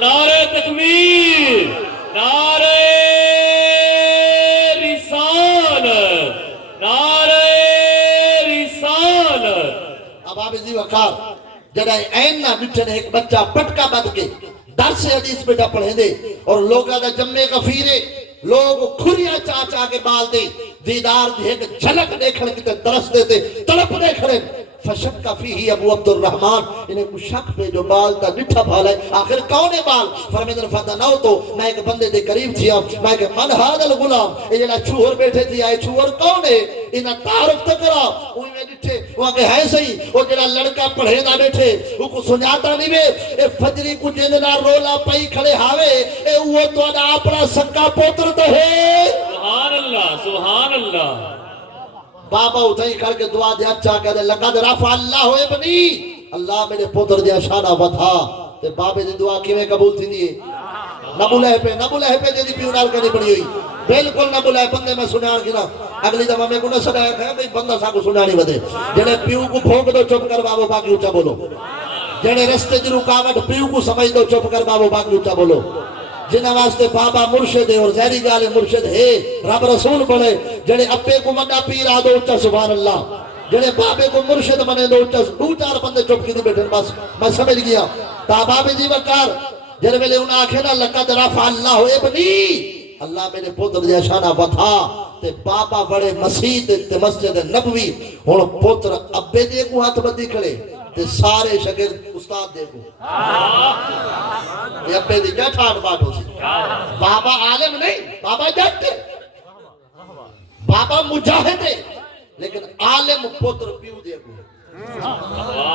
نعرہ تکبیر، نعرہ رسالت، نعرہ رسالت۔ اب آپ اسی وقار جڑا این نہ بٹھنے ایک بچہ پٹکا بد کے درس حدیث بیٹا پڑھیں دے اور لوگا دا جمع غفیرے لوگ کھریا چاچا کے بال دے دیدار دے ایک جھلک دیکھنے کی درس دیتے تڑپ دیکھنے فشک فیہی ابو عبد الرحمن انہیں کچھ شک پہ جو بال تا نٹھا بھالا ہے آخر کون ہے بال فرمیدن فتناو تو میں ایک بندے دے قریب تھیا میں کہ من ہاد الغلام یہ جڑا چھوہر بیٹھے تھی آئے چھوہر کون ہے انہیں تعارف تکرا اوہی میں نٹھے وہاں کہ ہے صحیح وہ جڑا لڑکا پڑھے نہ بیٹھے وہ کو سنیاتا نہیں بے اے فجری کو جننا رولا پائی کھڑے ہاوے اے وہ تو انا اپنا سکا پوتر تو ہے سبحان اللہ، سبحان اللہ۔ بابا اتھائی کھڑ کے دعا دیا اچھا کہہ دے لقد رفع اللہ ابنی اللہ میرے پتر دیا شانہ وطا تے بابے دی دعا کی میں قبول تھی دیئے نبو لہے پہ جدی پیونال کرنی پڑی ہوئی بلکل نبو لہے بندے میں سنیار کی نا اگلی دفعہ میں کو نہ سنایا کہا بھئی بندہ سا کو سنانی بدے جنہیں پیو کو بھونک دو چپ کر بابو باقی اچھا بولو جنہیں رستے جی رکاوٹ پیو کو سمجھ دو چپ کر بابو باقی اچھا بولو جنہ واسطے بابا مرشد ہے اور زہری گالے مرشد ہے رب رسول بڑھے جنہیں ابے کو مڈا پیر آدھو اچھا سبحان اللہ جنہیں بابے کو مرشد منے دو اچھا دو چار بندے چپ کی دی بیٹھے بس میں سمجھ گیا تا بابے جی وکار جنہیں میں لے انہاں آکھے نا لقد رفع اللہ ابنی اللہ میرے پوتر دیا شانہ وطا تے بابا بڑے مسیح تے مسجد نبوی ہون پوتر ابے دے کو ہاتھ بدی کھڑے تے سارے شگرد استاد دے کو یہ ابے دی کیا ٹھاٹ بات ہو سی بابا عالم نہیں بابا جٹ بابا مجاہد ہے لیکن عالم پوتر پیو دے کو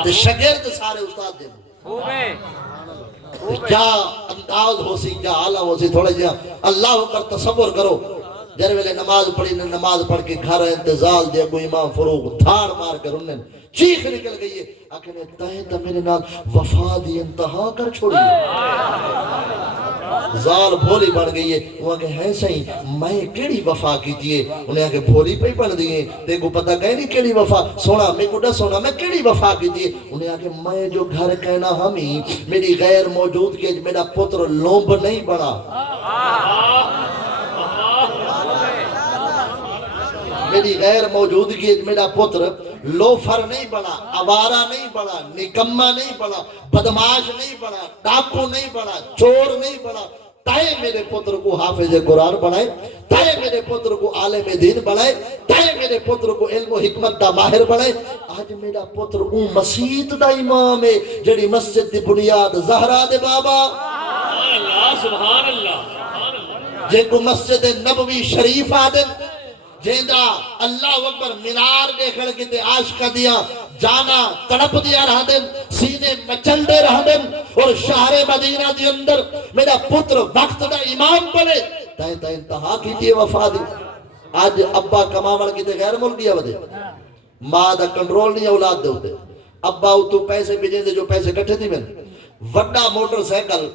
تے شگرد سارے استاد دے کو کیا انداز ہو سی کیا عالم ہو سی تھوڑے جہاں اللہ کر تصور کرو جنہیں ویلے نماز پڑھی نے نماز پڑھ کے گھر انتظال دیا کوئی امام فروغ دھاڑ مار کر انہیں چیخ نکل گئی ہے آکھنے تائیں تا میرے نال وفا دی انتہا کر چھوڑی زال بھولی بڑھ گئی ہے وہ کہ ہے صحیح میں کیڑی وفا کی دیئے انہیں آکے بھولی پہ پڑھ دیئے تے کو پتہ کہیں نہیں کیڑی وفا سونا میں کو نہ سونا میں کیڑی وفا کی دیئے انہیں آکے میں جو گھر کہنا ہمیں میری غیر موجود کے میرا پتر لومب نہیں بڑا میری غیر موجودگی میرا پتر لوفر نہیں بڑا آوارہ نہیں بڑا نکمہ نہیں بڑا بدماش نہیں بڑا ڈاکو نہیں بڑا چور نہیں بڑا تائے میرے پتر کو حافظ قرآن بڑھائے تائے میرے پتر کو عالم دین بڑھائے تائے میرے پتر کو علم و حکمت دا ماہر بڑھائے آج میرا پتر اون مسجد دا امام ہے جڑی مسجد دی بنیاد زہرا دے بابا سبحان اللہ، سبحان اللہ۔ جے کو مسجد نبوی شریف آدم جیندہ اللہ اکبر منار دیکھڑ کے تے عاشقہ دیا جانا تڑپ دیا رہا دن سینے مچل دے رہا دن اور شہر مدینہ دی اندر میرا پتر وقت دا امام بنے تائیں تائیں انتہا کی دیئے وفا دی آج ابا کماور کی تے غیر ملک دیا ودے ماں دا کنٹرول نہیں اولاد دے ہوتے ابا تو پیسے بھیجیں دے جو پیسے کٹھے دی میں وڈا موٹر سائیکل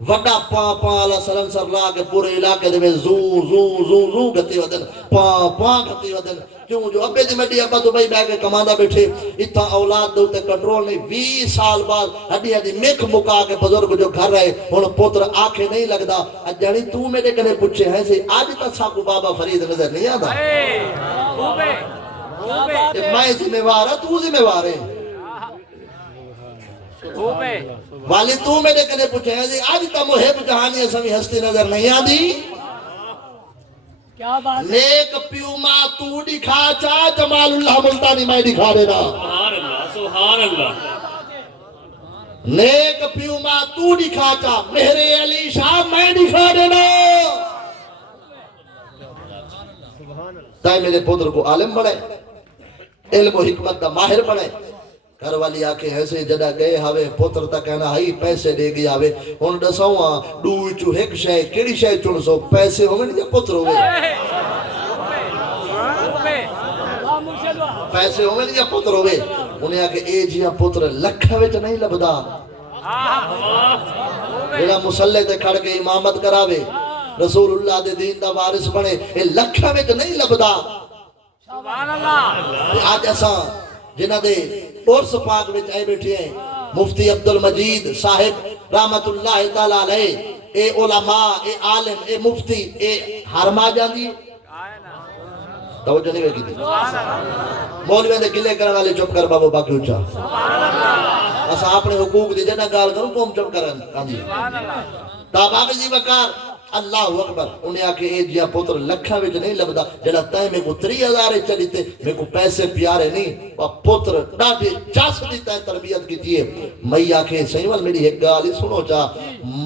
وڈا پاں اللہ سلام سر لا کے پورے علاقے دے میں زو گھتی ودن پاں گھتی ودن کیوں جو ابے دی مڈی ابا تو بھائی بیٹھ کے کماندہ بیٹھے اتنا اولاد دوتے کنٹرول نہیں 20 سال بعد ہڈی ہڈی مکھ مکا کے بزرگ جو گھر رہے ان پوتر آنکھیں نہیں لگدا جانی تو میرے کنے پوچھے ہیں سے آج تک ساکو بابا فرید نظر نہیں آدھا میں ذمہ وار ہے تو ذمہ وار ہے والی تو میرے کنے پوچھے ہیں آج تا محب جہانی سمی ہستی نظر نہیں آدھی نیک پیو ماں تو دکھا چاہ جمال اللہ ملتانی میں دکھا دینا سبحان اللہ، سبحان اللہ۔ نیک پیو ماں تو دکھا چاہ مہر علی شاہ میں دکھا دینا تائیں میرے پتر کو عالم بڑھے علم و حکمت دا ماہر بڑھے گھر والی آکے ایسے جڑا گئے ہوئے پتر تا کہنا ہائی پیسے دے گیا ہوئے ان دساؤں دوئی چو ایک شے کیڑی شے چن سو پیسے ہوئے نہیں پتر ہوئے پیسے ہوئے نہیں پتر ہوئے انہیں آکے اے جیاں پتر لکھا وچ نہیں لبدا میرا مسلح تے کھڑ کے امامت کراوے رسول اللہ دے دین دا وارث بنے اے لکھا وچ نہیں لبدا سبحان اللہ آج ایسا جنہ دے عرس پاک وچ آئے بیٹھے ہیں مفتی عبد المجید صاحب رحمت اللہ تعالی علیہ اے علماء اے عالم اے مفتی اے حرما جاندی توجہ نہیں ویکی تھی مولوی دے گلے کرنے والے چپ کر بابو باقی اچھا اسا اپنے حقوق دی جنہ گال کروں قوم چپ کرن کاندی تابا جی وقار اللہ اکبر انہیں آکے اے جیا پوتر لکھا وچ نہیں لبدا جڑا تائیں میں کو 3000 چلی تے میں کو پیسے پیارے نہیں وہ پوتر ڈاڈے جاس دی تائیں تربیت کی تھی میں آکے صحیح وال میری ایک گالی سنو چاہ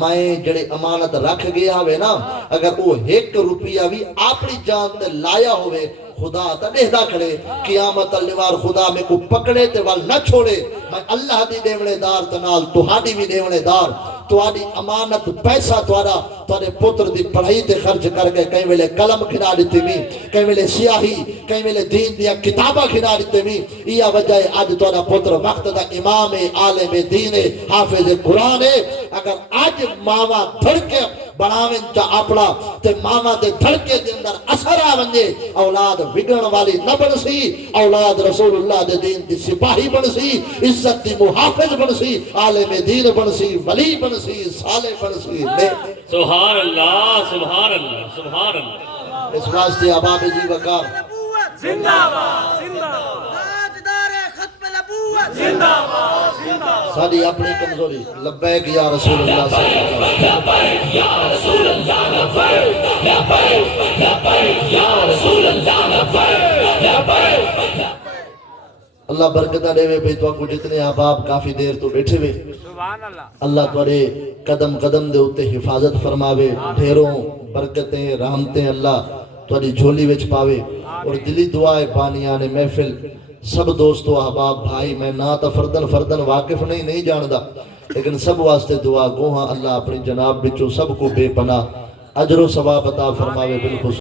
میں جڑے امانت رکھ گیا ہوئے نا اگر وہ 1 روپیہ بھی اپنی جان تے لایا ہوئے خدا تا دہدا کھڑے قیامت النوار خدا میں کو پکڑے تے وال نہ چھوڑے میں اللہ دی دیونے دار تنال تہاڈی بھی دیونے دار تہاڈی امانت پیسہ تہاڈے پتر دی پڑھائی تے خرچ کر کے کہیں ویلے قلم کھنا دیتے می کہیں ویلے سیاہی کہیں ویلے دین دیا کتابہ کھنا دیتے می یہ وجہ ہے آج تہاڈا پتر وقت دا امام عالم دین حافظ قرآن ہے اگر آج ماما دھڑکے بناویں چا اپنا تے ماما دے دھڑکے دے اندر اثر آونجے اولاد وگڑن والی نہ بن سی اولاد رسول اللہ دے دین دی سپاہی بن سی عزت دی محافظ بن سی عالم دین بن سی ولی بن سی صالح بن سی سبحان اللہ سبحان اللہ سبحان اللہ اس واسطے احباب جی وقار زندہ باد زندہ باد تاجدار ختم نبوت زندہ باد زندہ باد ساری اپنی کمزوری لبیک یا رسول اللہ صلی اللہ علیہ وسلم لبیک یا رسول اللہ لبیک لبیک یا رسول اللہ لبیک لبیک اللہ برکتہ دے وے بھئی تو کو جتنے احباب کافی دیر تو بیٹھے ہوئے سبحان اللہ اللہ تورے قدم قدم دے ہوتے حفاظت فرماوے ڈھیروں برکتیں رحمتیں اللہ تاری جھولی وچ پاوے اور دلی دعائے بانیان محفل سب دوستو احباب بھائی میں نہ تا فردن واقف نہیں جاندہ لیکن سب واسطے دعا گو ہاں اللہ اپنی جناب بچو سب کو بے پناہ اجر و ثواب عطا فرماوے بالخصوص